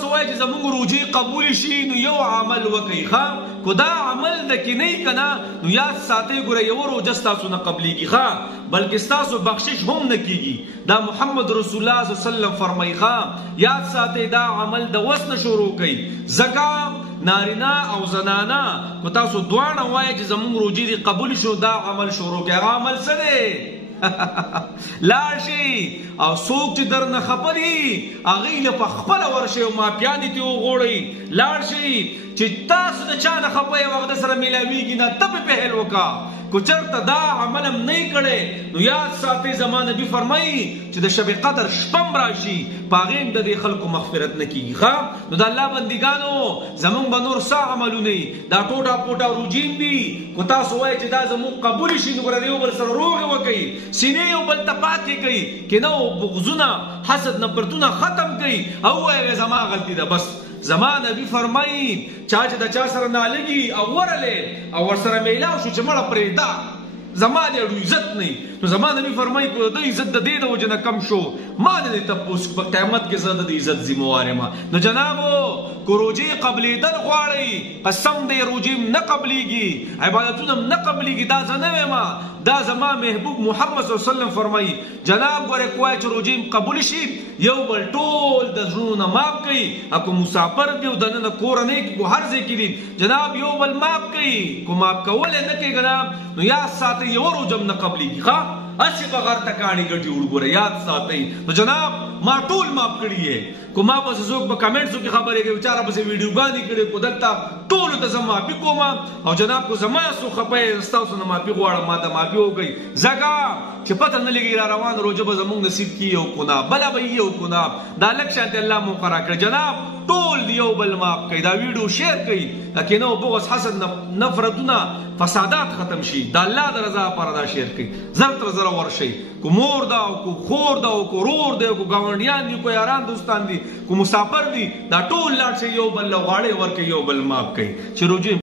سوای چې زموږ روجي قبول شي نو یو عمل وکړي ښه کو دا عمل د کې نه کنا نو یاد ساتئ ګوره یو روجه ستاسو نه قبلېږي ښه بلکې ستاسو بخشش هم نه کیږي دا محمد رسول الله صلی الله علیه وسلم فرمایي ښه یاد ساتئ دا عمل د وس نه شروع کړئ ځکه نارینا او زنانا کو تاسو دواړه وایي چې زموږ روجي دی قبول شو دا عمل شروع کړئ هغه عمل څه دی لاړ شي او څوک چې درنه خبري هغې له په خپله ورشئ او مافیانې ترې وغواړئ لاړ شي چې تاسو د چا نه خفه یې وخت سره میلاویږي نه ته پې پهل وکړه کو چېرته دا عمل هم نه یې کړی نو یاد ساتئ زما نبي فرمایي چې د شب قدر شپه هم راشي په هغې هم د دې خلکو مغفرت نه کېږي ښه نو د الله بندګانو زموږ به نور څه عملونه دا ټوټه پوټه روجي دي کو تاسو وایئ چې دا زموږ قبول شي نو ګوره د یو بل سره روغې وکړئ سینې یو بل ته پاکې کوي که نه بغضونه حسد نفرتونه ختم کړئ او وایئ زما غلطي ده بس زما نبی فرمایي چا چې د چا سره نالګي او ورلې او ورسره میلاو شو چې مړه پرېږده زما د اړو عزت نه نو زما نبی فرمایي که د عزت د دې د وجې نه کم شو ما دې تپوس په قیامت کې زه د عزت ذمهوار یم نو جنابو که روجې قبلېدل غواړئ قسم دی روجې نه قبلېږي عبادتونه هم نه قبلېږي دا زه نه وایم دا زما محبوب محمد صلی الله علیه وسلم فرمایي جناب ګورئ که وایي چې روجې قبول شي یو بل ټول د زړونو نه ماف کوي او که مسافر دي او دننه کورنۍ کې که هر ځای کې دي جناب یو بل ماف کوي که ماف کولی نه کوي جناب نو یاد ساتئ یو روجه هم نه قبلېږي ښه هسې به غر ته کاڼي ګټي وړ یاد ساتئ نو جناب ما ټول ماف کړي یې کو ما پسې څوک به کمنټسو کې خبرې کوي بیچاره پسې ویډیوګانې کړې کو دلته ټولو ته زه معافي کوم او جناب کو زما څوک خفه یې ستاسو نه معافي غواړم ما ته معافي وکړئ ځکه چې پته نه لګي را روان روجه به زموږ نصیب کي یو کو نه بله به یو کو نه دا لږ شانتې الله موقع راکړه جناب ټول د یو بل معاف کوي دا ویډیو شیر کوي که نه بغض حسد نفرتونه فسادات ختم شي د الله د رضا لپاره دا شیر کوي زر تر زره ورشئ که مور ده او که خور ده او که ورور دی او که ګاونډیان دي که یاران دوستان دي که مسافر دي دا ټول لاړ شئ یو بل له غاړې ورکوي یو بل معاف کوي چې روجې